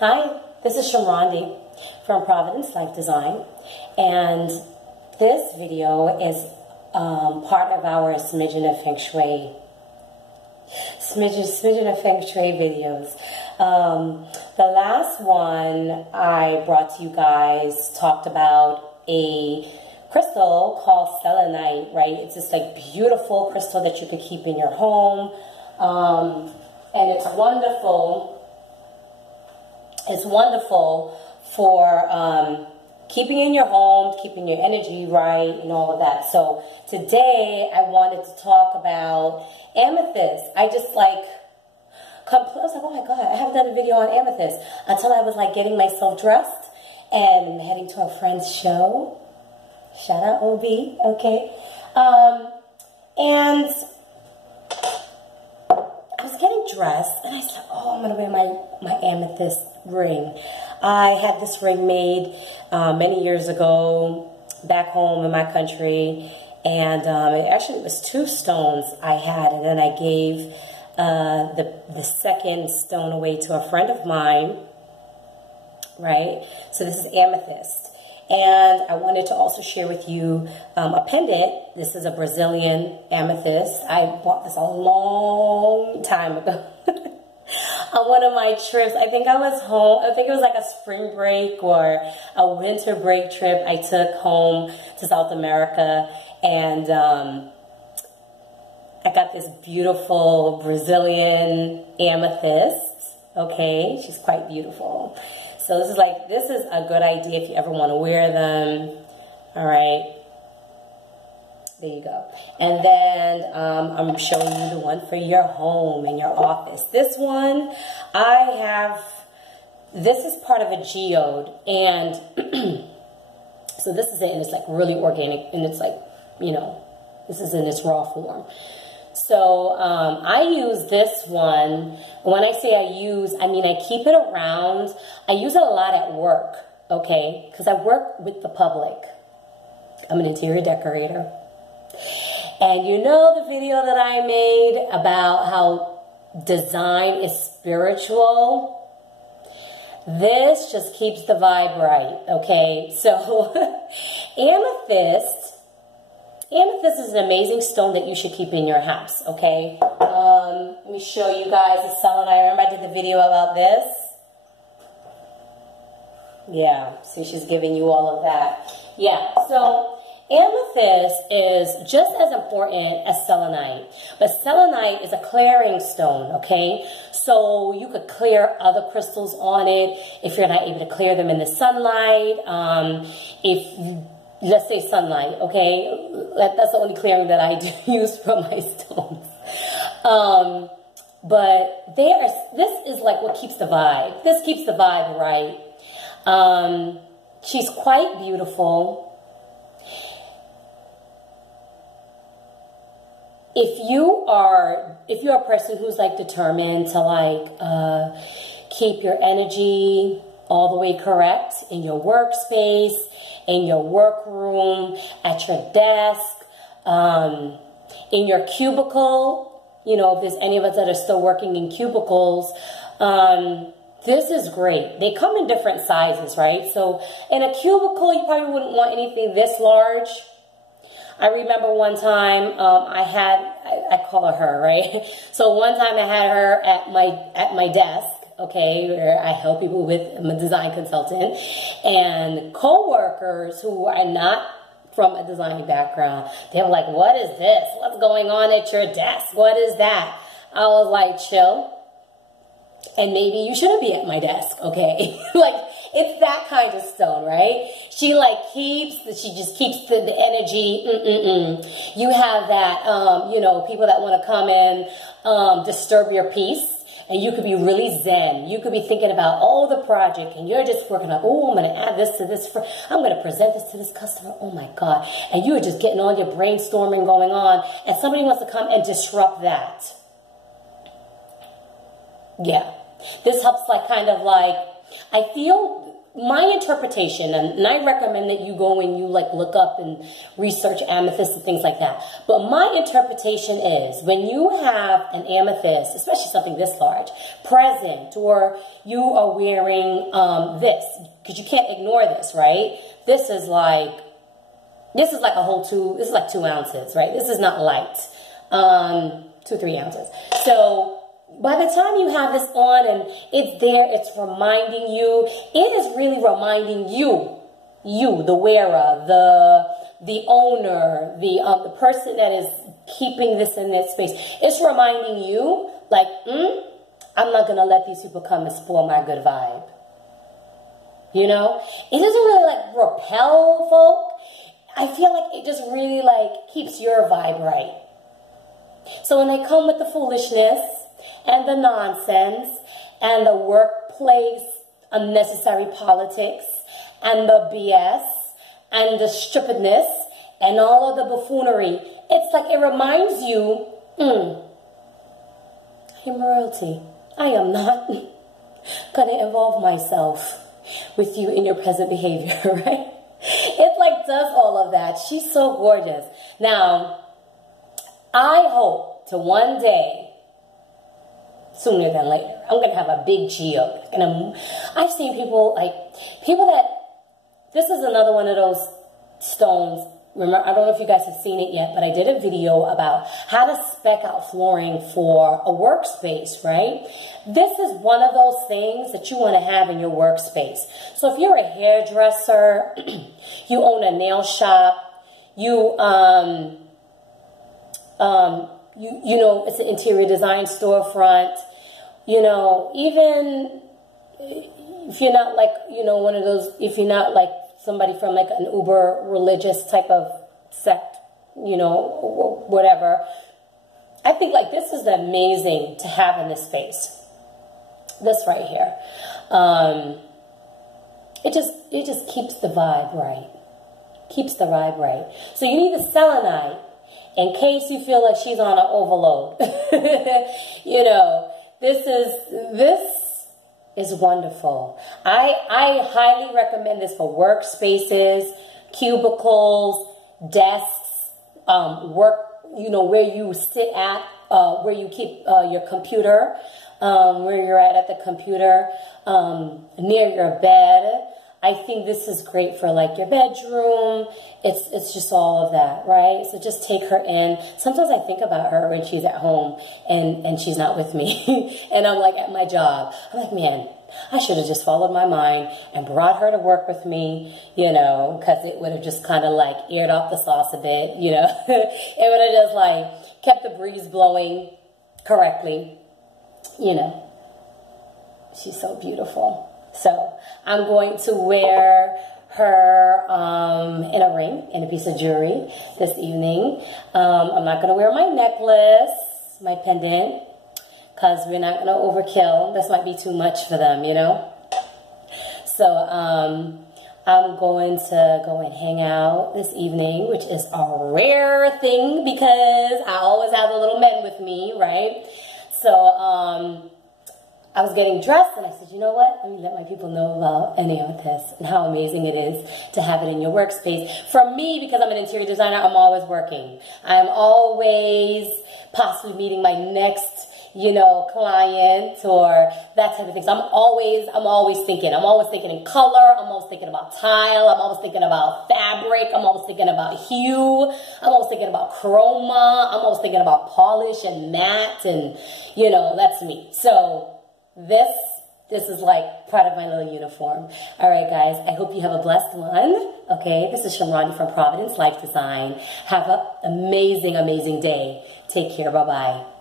Hi, this is Shamrondi from Providence Life Design, and this video is part of our Smigen of FengShui videos. The last one I brought to you guys talked about a crystal called selenite, right? It's this like beautiful crystal that you could keep in your home, and it's wonderful. It's wonderful for keeping in your home, keeping your energy right, and all of that. So today I wanted to talk about amethyst. I was like, oh my God, I haven't done a video on amethyst until I was like getting myself dressed and heading to a friend's show. Shout out OB, okay. And I was getting dressed and I said, oh, I'm gonna wear my amethyst ring. I had this ring made many years ago back home in my country, and it was 2 stones I had, and then I gave the second stone away to a friend of mine, right? So this is amethyst. And I wanted to also share with you a pendant. This is a Brazilian amethyst. I bought this a long time ago. On one of my trips, I think I was home, I think it was like a spring break or a winter break trip I took home to South America, and I got this beautiful Brazilian amethyst, okay? She's quite beautiful. So this is a good idea if you ever want to wear them, all right? There you go. And then I'm showing you the one for your home and your office. This one, this is part of a geode. And so this is it, and it's like really organic. And it's like, you know, this is in its raw form. So I use this one. When I say I use, I mean I keep it around. I use it a lot at work, okay? Because I work with the public. I'm an interior decorator. And you know the video that I made about how design is spiritual? This just keeps the vibe right, okay? So amethyst is an amazing stone that you should keep in your house, okay? Let me show you guys the selenite. Remember I did the video about this? Yeah, so she's giving you all of that. Yeah, so amethyst is just as important as selenite, but selenite is a clearing stone, okay? So you could clear other crystals on it if you're not able to clear them in the sunlight. Let's say sunlight, okay? That's the only clearing that I do use for my stones. But this is like what keeps the vibe. This keeps the vibe right. She's quite beautiful. If you're a person who's like determined to like keep your energy all the way correct in your workspace, in your workroom, at your desk, in your cubicle, you know, if there's any of us that are still working in cubicles, this is great. They come in different sizes, right? So in a cubicle, you probably wouldn't want anything this large. I remember one time I call her, right? So one time I had her at my desk, okay, where I help people with, I'm a design consultant, and co-workers who are not from a design background, they were like, what is this? What's going on at your desk? What is that? I was like, chill. And maybe you shouldn't be at my desk, okay? Like, it's that kind of stone, right? She just keeps the energy, You have that, you know, people that want to come in, disturb your peace, and you could be really zen. You could be thinking about all the project, and you're just working up, oh, I'm going to add this to this, I'm going to present this to this customer, oh my God. And you're just getting all your brainstorming going on, and somebody wants to come and disrupt that. Yeah. This helps like kind of like, I feel my interpretation, and I recommend that you go and you like look up and research amethyst and things like that. But my interpretation is when you have an amethyst, especially something this large, present, or you are wearing this, because you can't ignore this, right? This is like a whole this is like 2 ounces, right? This is not light, 2-3 ounces. So by the time you have this on and it's there, it's reminding you, it is really reminding you, the wearer, the owner, the person that is keeping this in this space. It's reminding you, like, I'm not going to let these people come and spoil my good vibe. You know? It doesn't really, like, repel folk. I feel like it just really, like, keeps your vibe right. So when they come with the foolishness and the nonsense and the workplace unnecessary politics and the BS and the stupidness and all of the buffoonery, it's like it reminds you, I'm royalty. I am not going to involve myself with you in your present behavior, right? It like does all of that. She's so gorgeous. Now, I hope to one day, sooner than later, I'm going to have a big geode. I've seen people this is another one of those stones. Remember, I don't know if you guys have seen it yet, but I did a video about how to spec out flooring for a workspace, right? This is one of those things that you want to have in your workspace. So if you're a hairdresser, you own a nail shop, you know, it's an interior design storefront, you know, even if you're not like, you know, one of those, if you're not like somebody from like an uber religious type of sect, you know, whatever, I think like this is amazing to have in this space. This right here. It just keeps the vibe right. Keeps the vibe right. So you need the selenite in case you feel like she's on an overload. You know, this is wonderful. I highly recommend this for workspaces, cubicles, desks, work, you know, where you sit at, where you keep your computer, where you're at the computer, near your bed. I think this is great for like your bedroom. It's just all of that, right? So just take her in. Sometimes I think about her when she's at home and she's not with me and I'm like at my job. I'm like, man, I should have just followed my mind and brought her to work with me, you know, because it would have just kind of like aired off the sauce a bit, you know. It would have just like kept the breeze blowing correctly, you know. She's so beautiful. So I'm going to wear her in a ring, in a piece of jewelry this evening. I'm not going to wear my necklace, my pendant, because we're not going to overkill. This might be too much for them, you know. So I'm going to go and hang out this evening, which is a rare thing because I always have the little men with me, right? So I was getting dressed and I said, you know what? Let me let my people know about an amethyst and how amazing it is to have it in your workspace. For me, because I'm an interior designer, I'm always working. I'm always possibly meeting my next, you know, client or that type of thing. So I'm always thinking. I'm always thinking in color. I'm always thinking about tile. I'm always thinking about fabric. I'm always thinking about hue. I'm always thinking about chroma. I'm always thinking about polish and matte and, you know, that's me. So this is like part of my little uniform. All right, guys, I hope you have a blessed one. Okay, this is Shamrani from Providence Life Design. Have an amazing, amazing day. Take care. Bye-bye.